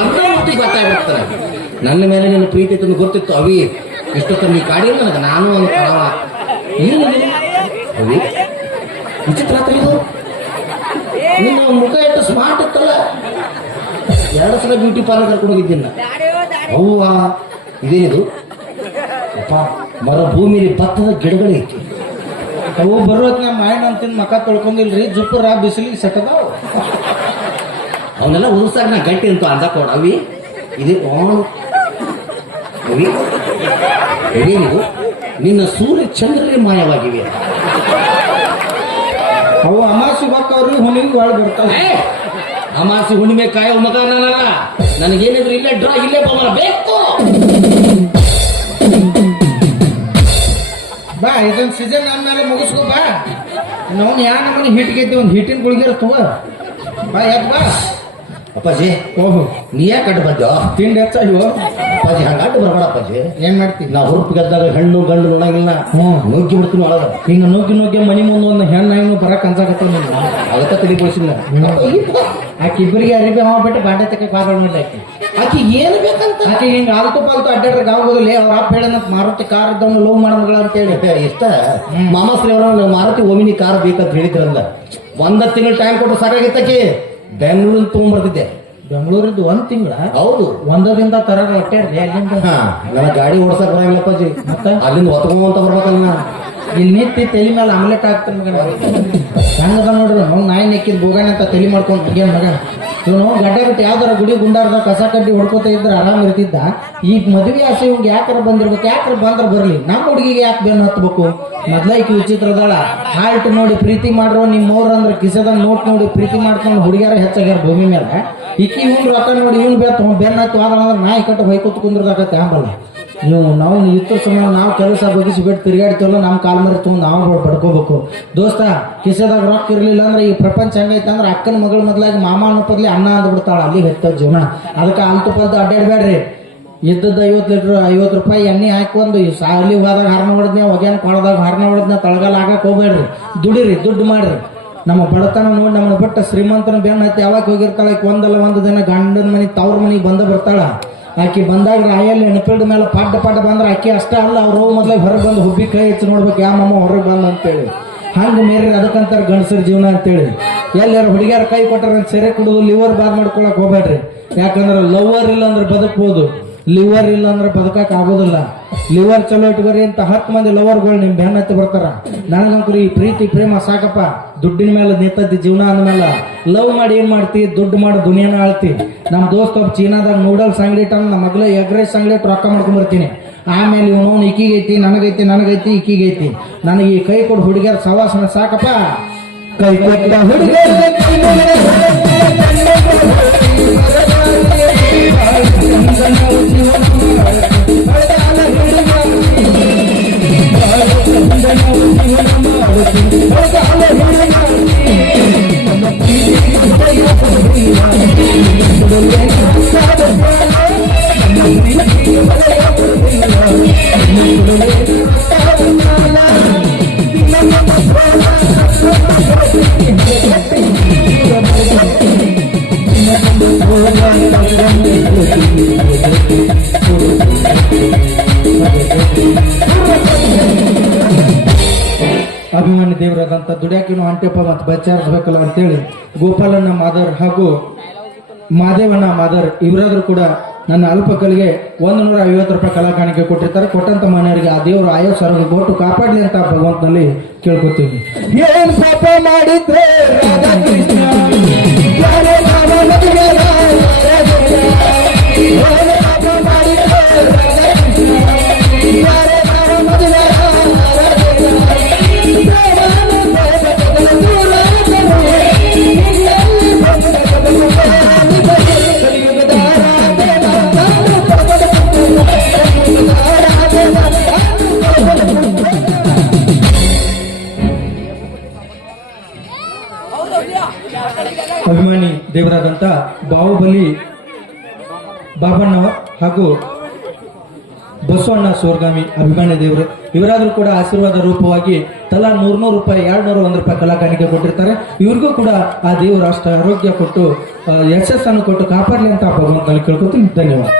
ಒಂದೇ ಹೊತ್ತಿಗೆ ಗೊತ್ತಾಗ್ಬಿಡ್ತಾರೆ ನನ್ನ ಮೇಲೆ ನಿನ್ನ ಪ್ರೀತಿ ತಂದು ಗೊತ್ತಿತ್ತು ಅವಿ. ತಂದು ನೀ ಕಾಡಿಲ್ಲ ನನಗೆ, ನಾನು ಒಂದು ಕಾವ. ಏನು? ಅವಿ, ವಿಚಿತ್ರ ಇದು. ನಿನ್ನ ಮುಖ ಎಷ್ಟು ಸ್ಮಾರ್ಟ್ ಇತ್ತಲ್ಲ. ಎರಡು ಸಲ ಬ್ಯೂಟಿ ಪಾರ್ಲರ್ ಕರ್ಕೊಂಡು ಹೋಗಿದ್ದೀನಿ ಅವ್ವ, ಇದೇನಿದು? ಮರ ಭೂಮಿಲಿ ಭತ್ತದ ಗಿಡಗಳೈತಿ ಅವು ಬರೋತ್ ನಮ್ಮ ಮಾಯಣ್ಣ ಅಂತಿನ ಮಕ ತೊಳ್ಕೊಂಡಿಲ್ರಿ ರಾ ಬಿಸಿಲಿಗೆ ಸೆಟದಾವ ಅವನ್ನೆಲ್ಲ ಉದುರ್ಸಾಕ ನಾ ಗಟ್ಟಿ ಅಂತ ಅಂದಕೋಣ ಅವಿ ಇದು ಓಣ್. ಅವಿ ನಿನ್ನ ಸೂರ್ಯ ಚಂದ್ರರೇ ಮಾಯವಾಗಿವೆ. ಅವು ಅಮಾಸಿ ಹೊಕ್ಕವ್ರಿ ಹುಣ್ಣಿಗೆ ಒಳಗೆ ಬರ್ತಾವೆ. ಅಮಾಸಿ ಹುಣ್ಣಿಮೆ ಕಾಯ ಮಗ ನಾನಲ್ಲ. ನನಗೇನಿದ್ರು ಇಲ್ಲೇ ಡ್ರಾ ಇಲ್ಲೇ ಬೊಮ್ಮಲ ಬೇಕು. ಬಾ ಇದೊಂದು ಸೀಸನ್ ಆದ್ಮೇಲೆ ಮುಗಿಸ್ಕೊ ಬಾ. ನಾವು ಯಾ ನಮ್ಮನೆ ಹಿಟ್ಟಿಗೆ ಒಂದು ಹಿಟ್ಟಿನ ಗುಳಿಗೆ ತಗೋ. ಬಾ ಯಾಕೆ ಬಾ. ಅಪ್ಪಾಜಿ ಓಹೋ. ನೀ ಯಾಕೆ ಅಡ್ಡ ಬಂದ ತಿಂಡಿ ಹೆಚ್ಚಾಗಿ ಅಪ್ಪಾಜಿ ಹಂಗ ಅಡ್ಡ ಬರಬೇಡ ಅಪ್ಪಾಜಿ. ಏನ್ ಮಾಡ್ತೀನಿ ನಾ ಹುರುಪು ಗೆದ್ದಾಗ ಹೆಣ್ಣು ಗಂಡು ನೋಡಂಗಿಲ್ಲ. ನುಗ್ಗಿ ಬಿಡ್ತೀನಿ ಒಳಗ. ಹಿಂಗ ನುಗ್ಗಿ ನುಗ್ಗಿ ಮನಿ ಮುಂದೆ ಒಂದು ಹೆಣ್ಣು ಹೆಣ್ಣು ಬರಕ್ ಅನ್ಸಾಕತ್ತ ನೀನು ಅದಕ್ಕೆ ತಡಿಗೊಳಿಸಿಲ್ಲ ಆಕೆ ಇಬ್ಬರಿಗೆ ಅರಿಬಿ ಅವ ಬಿಟ್ಟು ಬಾಂಡೆ ತಕ್ಕ ಕಾರಣ ಆಕಿ. ಆಕಿ ಏನು ಬೇಕಂತ? ಆಕೆ ಹಿಂಗ ಆಲ್ತು ಪಾಲ್ತು ಅಡ್ಡಾಡ್ರಿಗೆ ಆಗೋದಿಲ್ಲ ಅವ್ರ ಅಪ್ಪ ಹೇಳನಂತ ಮಾರುತಿ ಕಾರ್ ಇದ್ದವನು ಲವ್ ಮಾಡೋ ಅಂತ ಹೇಳಿ. ಇಷ್ಟ? ಮಾಮಾಸ್ರಿ ಅವರ ಮಾರುತಿ ಓಮಿನಿ ಕಾರ್ ಬೇಕಂತ ಹೇಳಿದ್ರಲ್ಲ ಒಂದ ತಿಂಗಳು ಟೈಮ್ ಕೊಟ್ಟು ಸಾಕಾಗಿತ್ತಕ್ಕೆ ಬೆಂಗಳೂರಿನ ತಗೊಂಡ್ಬರ್ತಿದ್ದೆ ಬೆಂಗಳೂರಿದ್ದು ಒಂದ್ ತಿಂಗಳ ಹೌದು. ಒಂದರಿಂದ ತರ ಹೊಟ್ಟೆರ್ಲಿ ಅಲ್ಲಿಂದ. ಹಾ ನನ್ನ ಗಾಡಿ ಓಡ್ಸಕ್ ಬರಂಗಿಲ್ಲಪ್ಪಾಜಿ ಮತ್ತೆ? ಅಲ್ಲಿಂದ ಹೊತ್ಕೊಂತ ಬರ್ಬೇಕಲ್ಲ. ಇಲ್ಲಿ ನಿಂತಿ ತಲೆ ಮೇಲೆ ಆಮ್ಲೆಟ್ ಹಾಕ್ತಾನೆ ಮಗ ಹೆಂಗದ ನೋಡ್ರಿ ಅವ್ನು ನಾಯಿ ನೆಕ್ಕಿದ್ ಬೋಗಾನೆ ಅಂತ ತಲೆ ಮಾಡ್ಕೊಂಡು ಹಂಗೇನ್ ಮಗ ಇವನು ಗಡ್ಡೆ ಬಿಟ್ಟು ಯಾವ್ದಾರ ಗುಡಿ ಗುಂಡಾರದ ಕಸ ಕಡ್ಡಿ ಹೊಡ್ಕೋತ ಇದ್ರೆ ಆರಾಮ್ ಇರ್ತಿದ್ದ? ಈ ಮದುವೆ ಆಸೆ ಇವ್ಗೆ ಯಾಕಾರ ಬಂದಿರ್ಬೇಕು? ಯಾಕಾರ ಬಂದ್ರೆ ಬರ್ಲಿ? ನಮ್ಮ ಹುಡುಗಿಗೆ ಯಾಕೆ ಬೆನ್ನು ಹತ್ಬೇಕು? ಮೊದ್ಲೈಕಿ ವಿಚಿತ್ರ ಹಾಲ್ಟ್ ನೋಡಿ ಪ್ರೀತಿ ಮಾಡ್ರೋ ನಿಮ್ಮ ಅವ್ರ ಅಂದ್ರೆ ಕಿಸದ ನೋಟ್ ನೋಡಿ ಪ್ರೀತಿ ಮಾಡ್ಕೊಂಡು ಹುಡುಗಿಯಾರ ಹೆಚ್ಚಾಗ್ಯಾರ ಭೂಮಿ ಮೇಲೆ ಇಕ್ಕಿ ಇವ್ನು ರೊಕ್ಕ ನೋಡಿ ಇವ್ನು ಬೇತ್ ಬೆನ್ನ ಹತ್ತು ವಾದ ನಾಯಿ ಕಟ್ಟು ಹೊಯ್ಕೊತ್ ಕುಂದ್ರದಾಗತ್ತೆ ಆಂಬಲ್ಲ ನೀವು ನಾವು ಇತ್ತು ಸಮಯ ನಾವು ಕೆಲಸ ಬಗ್ಗಿಸಿ ಬಿಟ್ಟು ತಿರುಗಾಡ್ತೀವಲ್ಲ ನಮ್ಮ ಕಾಲ್ ಮರಿ ತುಂಬ ನಾವು ಪಡ್ಕೋಬೇಕು ದೋಸ್ತ, ಕಿಸೆದಾಗ ರೊಕ್ಕ ಇರಲಿಲ್ಲ ಅಂದ್ರೆ ಈ ಪ್ರಪಂಚ ಹೆಂಗೈತೆ ಅಂದ್ರೆ ಅಕ್ಕನ ಮಗಳ ಮೊದಲಾಗಿ ಮಾಮ ಅನ್ನೋ ಅಣ್ಣ ಅಂದ್ಬಿಡ್ತಾಳ ಅಲ್ಲಿ ಹೆತ್ತ ಜೀವನ. ಅದಕ್ಕೆ ಅಂತ ಪದ್ದು ಅಡ್ಡಾಡ್ಬೇಡ್ರಿ. ಇದ್ದದ್ದು ಐವತ್ತು ಲೀಟ್ರ್, ಐವತ್ತು ರೂಪಾಯಿ ಎಣ್ಣೆ ಹಾಕೊಂಡು ಸಾಲಿ ಹೋದಾಗ ಹರಣ ಹೊಡೆದ್ನೆ ಒಗ್ಯಾನ ಕೊಳದಾಗ ಹಾರ್ನ ಹೊಡೆದ್ನ, ತಳಗಾಲ ಆಗಕ್ಕೆ ಹೋಗ್ಬೇಡ್ರಿ. ದುಡಿರಿ, ದುಡ್ಡು ಮಾಡ್ರಿ. ನಮ್ಮ ಬಡತನ ನೋಡಿ ನಮ್ಮನ್ನ ಬಿಟ್ಟ ಶ್ರೀಮಂತನ ಬೆನ್ನ ಹತ್ತಿ ಯಾವಾಗ ಹೋಗಿರ್ತಾಳೆ? ಒಂದಲ್ಲ ಒಂದು ದಿನ ಗಂಡನ ಮನೆ, ತವ್ರ ಮನೆಗೆ ಬಂದ ಬರ್ತಾಳ. ಆಕಿ ಬಂದಾಗ ರಾಯಲ್ಲಿ ಎಣಪಿಲ್ಡ್ ಮೇಲೆ ಪಾಡ್ ಪಾಡ್ ಬಂದ್ರೆ ಆಕಿ ಅಷ್ಟೇ ಅಲ್ಲ, ಅವ್ರು ಮೊದಲೇ ಹೊರಗೆ ಬಂದು ಹುಬ್ಬಿ ಕೈ ಹೆಚ್ಚು ನೋಡ್ಬೇಕು ಯಾವ ಮಮ್ಮ ಹೊರಗೆ ಬಂದ ಅಂತೇಳಿ. ಹಂಗೆ ಮೇರಿ ಅದಕ್ಕಂತಾರ ಗಂಡಸರ ಜೀವನ ಅಂತೇಳಿ. ಎಲ್ಲಾರು ಹುಡುಗಿಯರ ಕೈ ಕೊಟ್ಟಾರ ಸೆರೆ ಕುಡಿದು ಲಿವರ್ ಬಾದ್ ಮಾಡ್ಕೊಳಕ್ ಹೋಗ್ಬೇಡ್ರಿ. ಯಾಕಂದ್ರೆ ಲವರ್ ಇಲ್ಲ ಅಂದ್ರೆ ಬದುಕ್ಬೋದು. ಲಿವರ್ ಇಲ್ಲ ಅಂದ್ರೆ ಬದುಕಕ್ ಆಗೋದಿಲ್ಲ. ಲಿವರ್ ಚಲೋ ಇಟ್ಕೊರಿ ಅಂತ ಹತ್ತು ಮಂದಿ ಲವರ್ಗಳು ನಿಮ್ ಬೆನ್ನ ಹತ್ತಿ ಬರ್ತಾರ. ನನಗಂತೂ ಈ ಪ್ರೀತಿ, ಪ್ರೇಮ ಸಾಕಪ್ಪ. ದುಡ್ಡಿನ ಮೇಲೆ ನಿಂತದ್ದಿ ಜೀವನ ಅಂದ್ಮೇಲೆ ಲವ್ ಮಾಡಿ ಏನ್ ಮಾಡ್ತಿ? ದುಡ್ಡು ಮಾಡಿ, ದುನಿಯಾನ ಆಳ್ತಿ. ನಮ್ಮ ದೋಸ್ತ ಒಬ್ಬ ಚೀನಾದಾಗ ನೂಡಲ್ಸ್ ಅಂಗಡಿ ಇಟ್ಟ ನಮ್ಮ ಮಗ್ಲ ಎಗ್ ರೈಸ್ ಅಂಗಡಿ ರೊಕ್ಕ ಮಾಡ್ಕೊಂಡ್ಬರ್ತೀನಿ. ಆಮೇಲೆ ಇವನು ಇಕ್ಕಿಗೈತಿ ನನಗೈತಿ ನನಗೈತಿ ಇಕ್ಕಿಗೈತಿ ನನಗೆ ಈ ಕೈ ಕೊಡು ಹುಡುಗಿಯರ ಸವಾಸನ ಸಾಕಪ್ಪ. ಕೈ ಕೊಟ್ಟ ಅಭಿಮಾನಿ ದೇವರಾದಂಥ ದುಡ್ಯಾಕಿನ ಅಂಟೆಪ್ಪ ಮತ್ತು ಬಚ್ಚಾರಿಸ್ಬೇಕಲ್ಲ ಅಂತೇಳಿ ಗೋಪಾಲಣ್ಣ ಮಾದರ್ ಹಾಗೂ ಮಾದೇವಣ್ಣ ಮಾದರ್ ಇವರಾದ್ರೂ ಕೂಡ ನನ್ನ ಅಲ್ಪಕಲ್ಗೆ ಒಂದು ನೂರ ಐವತ್ತು ರೂಪಾಯಿ ಕಲಾ ಕಾಣಿಕೆ ಕೊಟ್ಟಿರ್ತಾರೆ. ಕೊಟ್ಟಂತ ಮನೆಯವರಿಗೆ ಆ ದೇವರು ಆಯೋ ಸರ ಕೊಟ್ಟು ಕಾಪಾಡಲಿ ಅಂತ ಭಗವಂತನಲ್ಲಿ ಕೇಳ್ಕೊತೀವಿ ಏನ್ ಪಾಪ ಮಾಡಿದ್ರೆ ದೇವರಾದಂತ ಬಾಹುಬಲಿ ಬಾಬಣ್ಣ ಹಾಗೂ ಬಸವಣ್ಣ ಸೋರ್ಗಾಮಿ ಅಭಿಮಾನಿ ದೇವರು. ಇವರಾದರೂ ಕೂಡ ಆಶೀರ್ವಾದ ರೂಪವಾಗಿ ತಲಾ ನೂರ್ನೂರು ರೂಪಾಯಿ ಎರಡು ನೂರ ಒಂದು ರೂಪಾಯಿ ಕಲಾ ಕಾಣಿಕೆ ಕೊಟ್ಟಿರ್ತಾರೆ. ಇವ್ರಿಗೂ ಕೂಡ ಆ ದೇವರು ಅಷ್ಟು ಆರೋಗ್ಯ ಕೊಟ್ಟು ಯಶಸ್ಸನ್ನು ಕೊಟ್ಟು ಕಾಪಾಡಲಿ ಅಂತ ಭಗವಂತನಲ್ಲಿ ಕೇಳ್ಕೊತೀನಿ. ಧನ್ಯವಾದ.